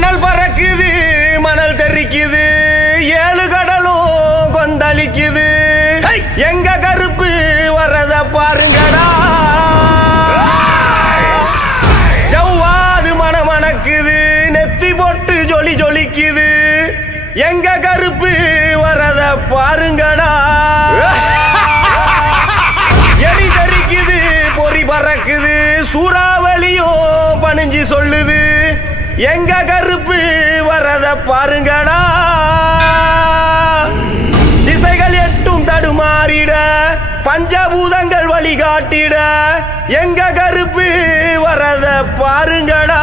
மணல் பறக்குது மணல் தெரிக்குது ஏழு கடலும் கொந்தளிக்குது. எங்க கருப்பு வர்றத பாருங்கடா. ஜவ்வாது மனமணக்குது நெத்தி போட்டு ஜொலி ஜொலிக்குது. எங்க கருப்பு வரத பாருங்கடா. எலி தெரிக்குது பொறி பறக்குது சூறாவளியும் பணிஞ்சு சொல்லுது. எங்க பாருங்கடா. திசைகள் எட்டும் தடுமாறிட பஞ்சபூதங்கள் வழிகாட்டிட எங்க கருப்பு வரத பாருங்கடா.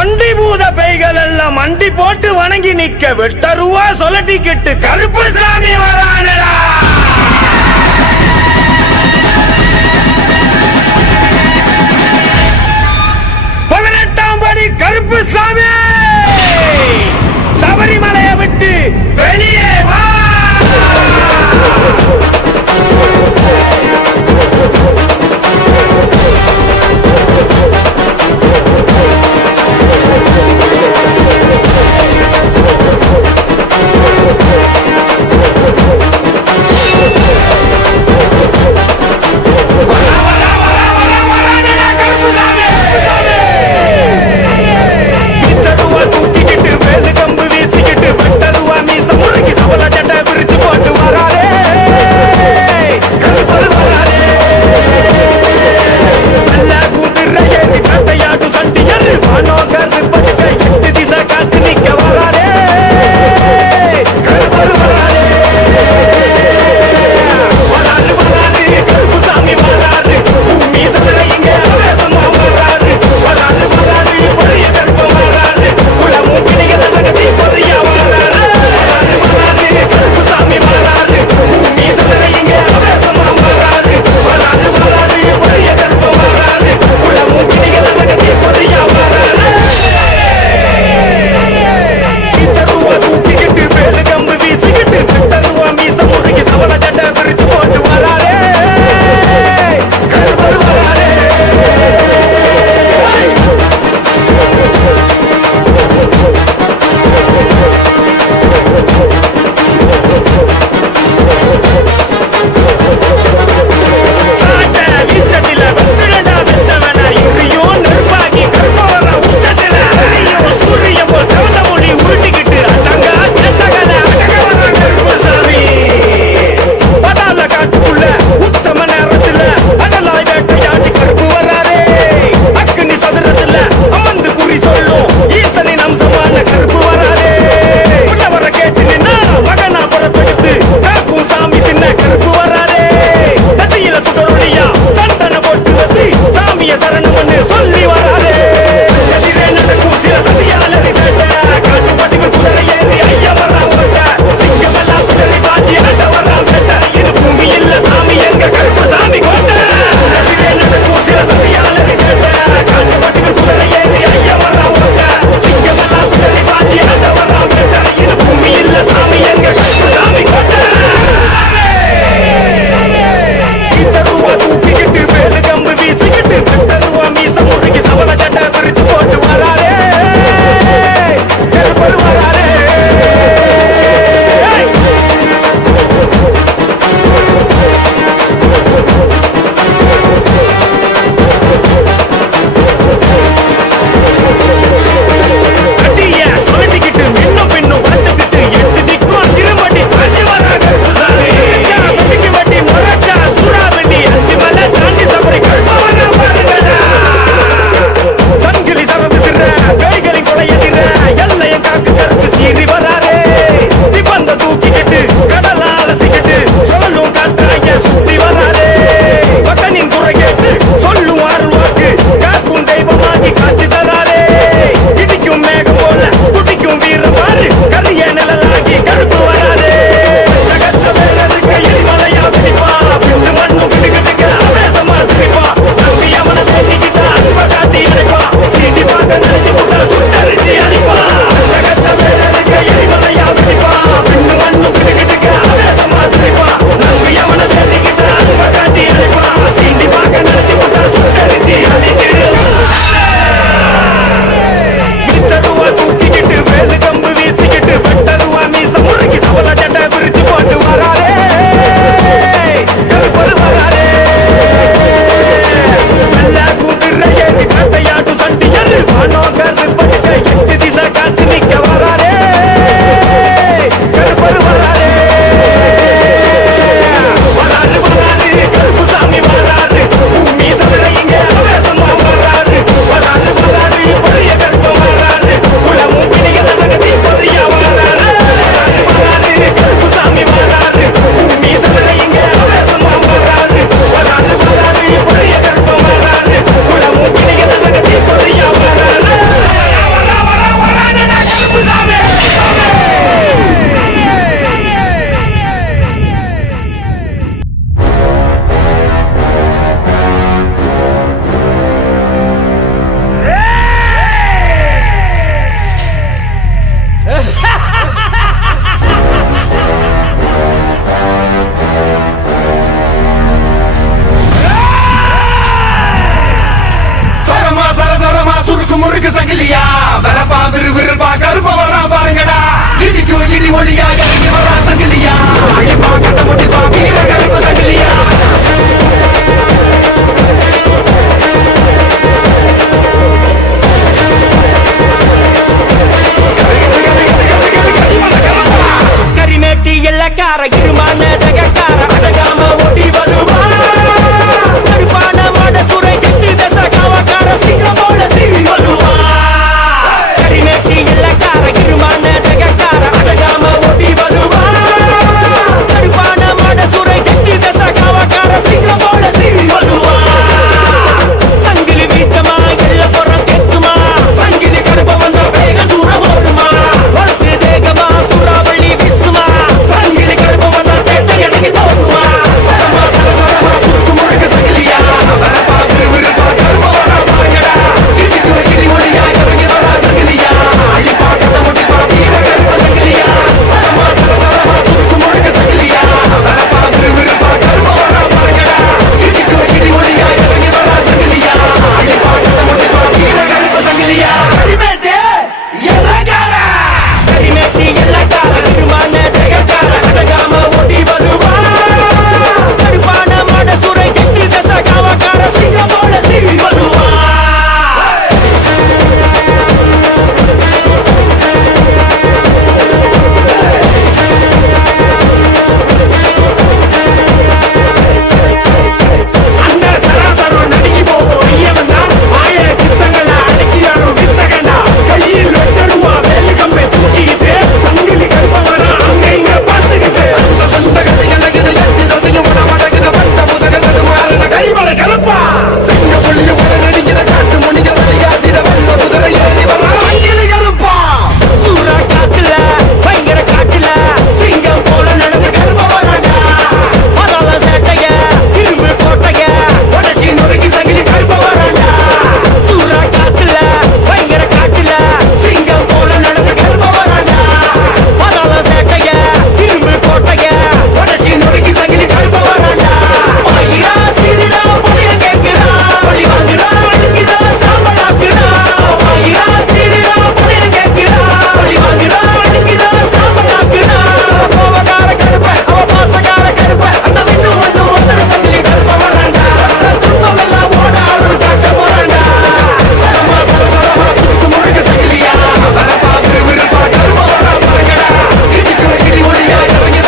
தொண்டி பூத பைகள் எல்லாம் மண்டி போட்டு வணங்கி நிக்க வெட்டருவா சொல்லட்டிக்கிட்டு கருப்பு சாமி வரானடா.